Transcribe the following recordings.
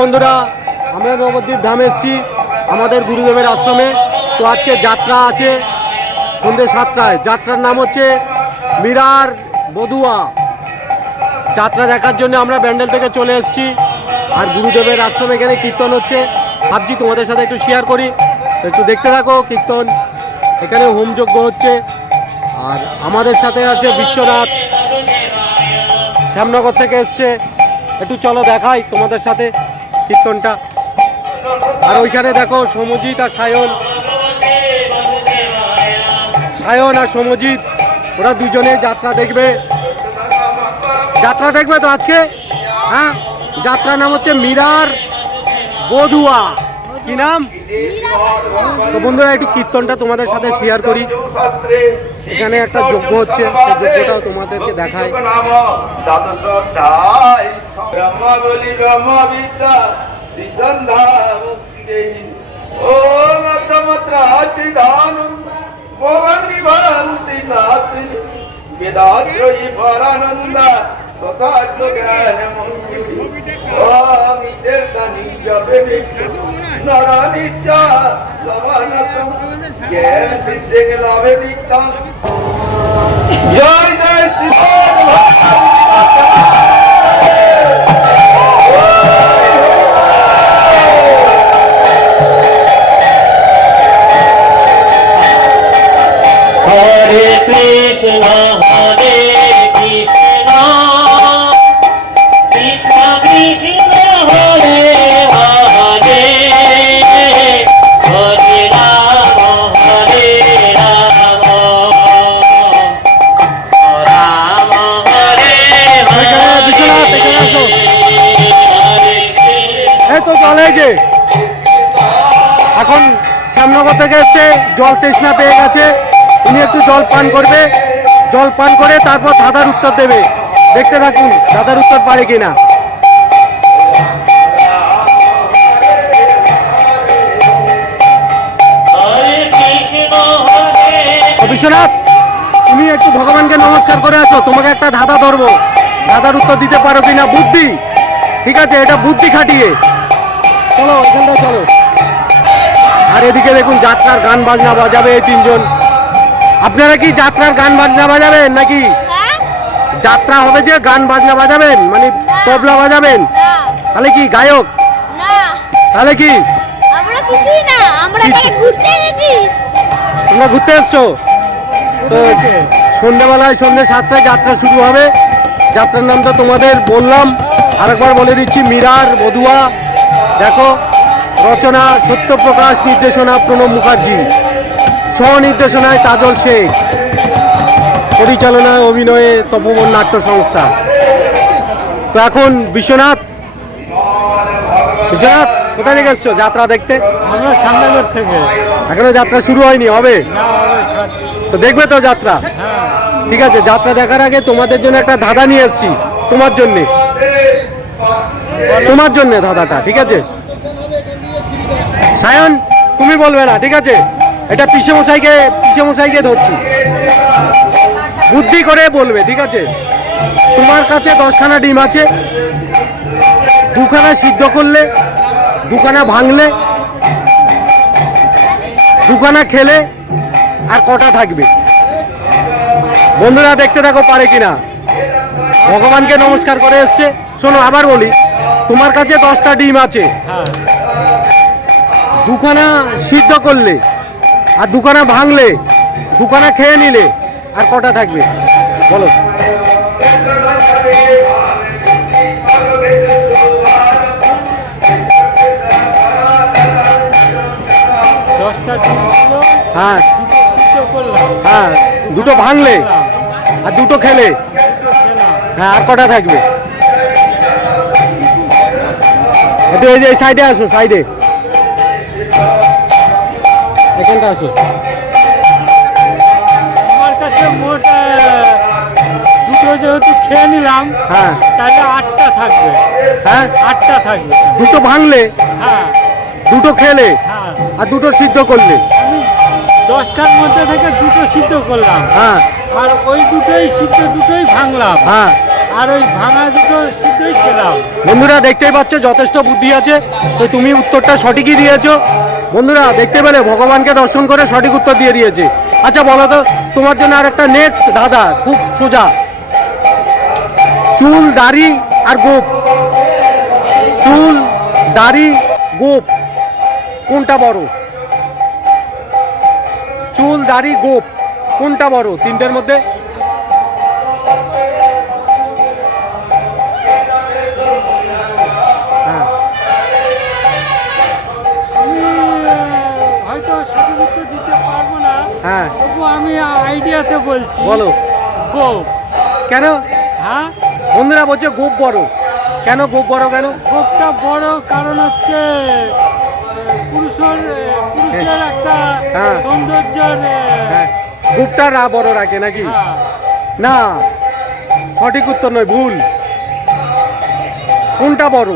বন্ধুরা, আমরা নবদ্বীপ ধামে এসেছি, আমাদের গুরুদেবের আশ্রমে। তো আজকে যাত্রা আছে সন্ধ্যে সাতটায়। যাত্রার নাম হচ্ছে মিরার বদুয়া যাত্রা দেখার জন্য আমরা ব্যান্ডেল থেকে চলে এসেছি। আর গুরুদেবের আশ্রমে এখানে কীর্তন হচ্ছে। ভাবছি তোমাদের সাথে একটু শেয়ার করি। একটু দেখতে থাকো, কীর্তন। এখানে হোমযজ্ঞ হচ্ছে। আর আমাদের সাথে আছে বিশ্বনাথ। শ্যামনগর থেকে এসছে। একটু চলো দেখাই তোমাদের সাথে। কীর্তনটা। আর ওইখানে দেখো সমজিৎ আর সায়ন। সায়ন আর সমজিৎ, ওরা দুজনে যাত্রা দেখবে। যাত্রা দেখবে তো আজকে? হ্যাঁ? যাত্রার নাম হচ্ছে মিরার বধুয়া। কি নাম? তো বন্ধুরা, একটু কীর্তনটা তোমাদের সাথে শেয়ার করি। এখানে একটা যজ্ঞ হচ্ছে, সেই যজ্ঞটাও তোমাদেরকে দেখায় বেদাগ্রয়ী পরানন্দ বিষ্ণু নরনিচ্ছা লবনতম জ্ঞান সিদ্ধি লাভে দিক্তম জয় জয় শ্রী তো চলে যে। এখন শ্যামনগর থেকে এসছে, জল তৃষ্ণা পেয়ে গেছে। উনি একটু জল পান করবে। জল পান করে তারপর দাদার উত্তর দেবে। দেখতে থাকুন, দাদার উত্তর পারে কিনা। বিশ্বনাথ, তুমি একটু ভগবানকে নমস্কার করে আসো। তোমাকে একটা ধাঁধা ধরবো। দাদার উত্তর দিতে পারো কিনা? বুদ্ধি। ঠিক আছে, এটা বুদ্ধি খাটিয়ে। চলো এখানটা চলো। আর এদিকে দেখুন যাত্রার গান বাজনা বাজাবে এই তিনজন। আপনারা কি যাত্রার গান বাজনা বাজাবেন নাকি? হ্যাঁ? যাত্রা হবে যে গান বাজনা বাজাবেন মানে তবলা বাজাবেন? তাহলে কি গায়ক? তাহলে কি? আমরা কিছুই না আমরা ঘুরতে এনেছি। তোমরা ঘুরতে এসছো? তো সন্ধ্যেবেলায় সন্ধ্যে সাতটায় যাত্রা শুরু হবে। যাত্রার নামটা তোমাদের বললাম। আরেকবার বলে দিচ্ছি মিরার বধুয়া। দেখো রচনা সত্যপ্রকাশ নির্দেশনা প্রণব মুখার্জি। সহ-নির্দেশনায় তাজল শেখ। পরিচালনায় অভিনয়ে তপবন নাট্য সংস্থা। তো এখন বিশ্বনাথ। বিশ্বনাথ কোথায় থেকে এসছো? যাত্রা দেখতে? আমরা থেকে। এখনও যাত্রা শুরু হয়নি হবে? তো দেখবে তো যাত্রা? ঠিক আছে যাত্রা দেখার আগে তোমাদের জন্য একটা ধাঁধা নিয়ে এসেছি তোমার জন্যে। তোমার জন্য ধাঁধাটা, ঠিক আছে? সায়ন, তুমি বলবে না, ঠিক আছে? এটা পিসে মশাইকে পিসে মশাইকে ধরছি। বুদ্ধি করে বলবে, ঠিক আছে? তোমার কাছে দশখানা ডিম আছে। দুখানা সিদ্ধ করলে, দুখানা ভাঙলে, দুখানা খেলে, আর কটা থাকবে? বন্ধুরা, দেখতে থাকো পারে কিনা। ভগবানকে নমস্কার করে এসছে। শোনো, আবার বলি তোমার কাছে দশটা ডিম আছে। দুখানা সিদ্ধ করলে আর দুখানা ভাঙলে দুখানা খেয়ে নিলে আর কটা থাকবে? বলো। হ্যাঁ। হ্যাঁ দুটো ভাঙলে আর দুটো খেলে। হ্যাঁ আর কটা থাকবে? একটু এই যে সাইডে আসো সাইডে। এখানটা আসো। আমার কাছে মোট দুটো যেহেতু খেয়ে নিলাম হ্যাঁ। তাহলে আটটা থাকবে। হ্যাঁ? আটটা থাকবে। দুটো ভাঙলে? হ্যাঁ। দুটো খেলে? হ্যাঁ। আর দুটো সিদ্ধ করলে? আমি দশটার মধ্যে থেকে দুটো সিদ্ধ করলাম। হ্যাঁ। আর ওই দুটোই সিদ্ধ দুটোই ভাঙলাম। হ্যাঁ। আর ওই ভাঙা বন্ধুরা, দেখতেই পাচ্ছ, যথেষ্ট বুদ্ধি আছে। তো তুমি উত্তরটা সঠিকই দিয়েছ। বন্ধুরা, দেখতে পেলে, ভগবানকে দর্শন করে সঠিক উত্তর দিয়ে দিয়েছে। আচ্ছা বলো তো, তোমার জন্য আর একটা নেক্সট, দাদা, খুব সোজা। চুল, দাড়ি আর গোপ। চুল, দাড়ি, গোপ। কোনটা বড়? চুল, দাড়ি, গোপ। কোনটা বড়? তিনটের মধ্যে? হ্যাঁ। তবু আমি আইডিয়াতে বলছি। বলো। গোপ। কেন? হ্যাঁ? বন্ধুরা বলছে গোপ বড়। কেন গোপ বড় কেন? গোপটা বড় কারণ হচ্ছে পুরুষের পুরুষের একটা হ্যাঁ। সৌন্দর্যের হ্যাঁ। গোপটা রা বড় রাখে নাকি? হ্যাঁ। না সঠিক উত্তর নয় ভুল। কোনটা বড়?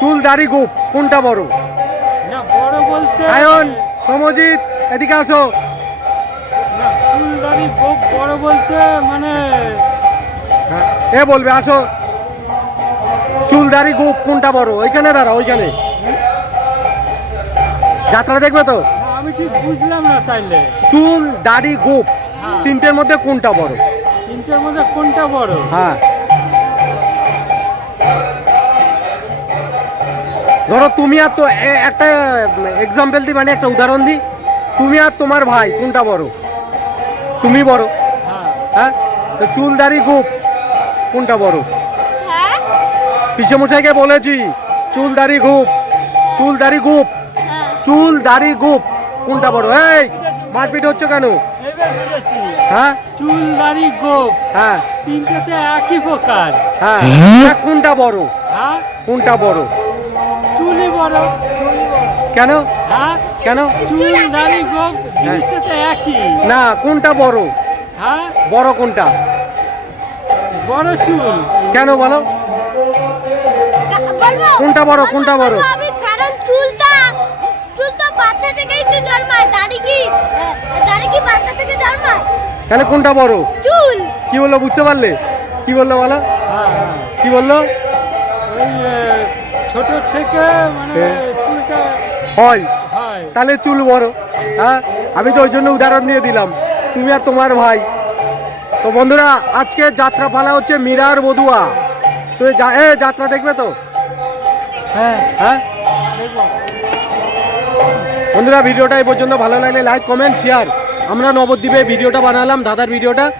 চুল দাড়ি গোপ কোনটা বড়? না বড় বলতে সায়ন সমজিৎ এদিকে আসো। চুলদারি গোপ বড় বলতে মানে হ্যাঁ এ বলবে আসো। চুল দাড়ি গোপ কোনটা বড়? ওইখানে দাঁড়া ওইখানে। যাত্রা দেখবে তো? আমি ঠিক বুঝলাম না তাইলে। চুল দাড়ি গোপ হ্যাঁ। তিনটের মধ্যে কোনটা বড়? তিনটের মধ্যে কোনটা বড়? হ্যাঁ। ধরো তুমি আর তো একটা এক্সাম্পল দিই মানে একটা উদাহরণ দিই তুমি আর তোমার ভাই কোনটা বড়? তুমি বড়। হ্যাঁ। হ্যাঁ? তো চুল দাড়ি গোপ কোনটা বড়? হ্যাঁ? পিসে মশাইকে বলেছি চুল দাড়ি গোপ চুল দাড়ি গোপ হ্যাঁ। চুল দাড়ি গোপ কোনটা বড়? এই মারপিট হচ্ছে কেন? হ্যাঁ? চুলদারি গোপ হ্যাঁ। তিনটেতে একই প্রকার। হ্যাঁ। কোনটা বড়? হ্যাঁ? কোনটা বড়? চুলি বড়। চুলি বড়। কেন হ্যাঁ? কেন? চুলদারি গোপ জিনিসটাতে একই। না কোনটা বড়? হ্যাঁ? বড় কোনটা? বড় চুল। কেন বলো? কোনটা বড়, কোনটা বড়? আমি কারণ চুলটা চুল তো বাচ্চা থেকেই তো জন্মায় দাড়ি কি দাড়ি কি বাচ্চা থেকে জন্মায়? তাহলে কোনটা বড়? চুল। কি বলল বুঝতে পারলে? কি বলল বলো? হ্যাঁ হ্যাঁ। কি বলল? ছোট থেকে মানে হ্যাঁ। চুলটা হয়। তাহলে চুল বড় হ্যাঁ? আমি তো ওই জন্য উদাহরণ দিয়ে দিলাম। তুমি আর তোমার ভাই। তো বন্ধুরা আজকে যাত্রা পালা হচ্ছে মিরার বদুয়া তো যা- এ যাত্রা দেখবে তো? হ্যাঁ। হ্যাঁ? বন্ধুরা ভিডিওটা এই পর্যন্ত ভালো লাগলে লাইক কমেন্ট শেয়ার আমরা নবদ্বীপে ভিডিওটা বানালাম দাদার ভিডিওটা।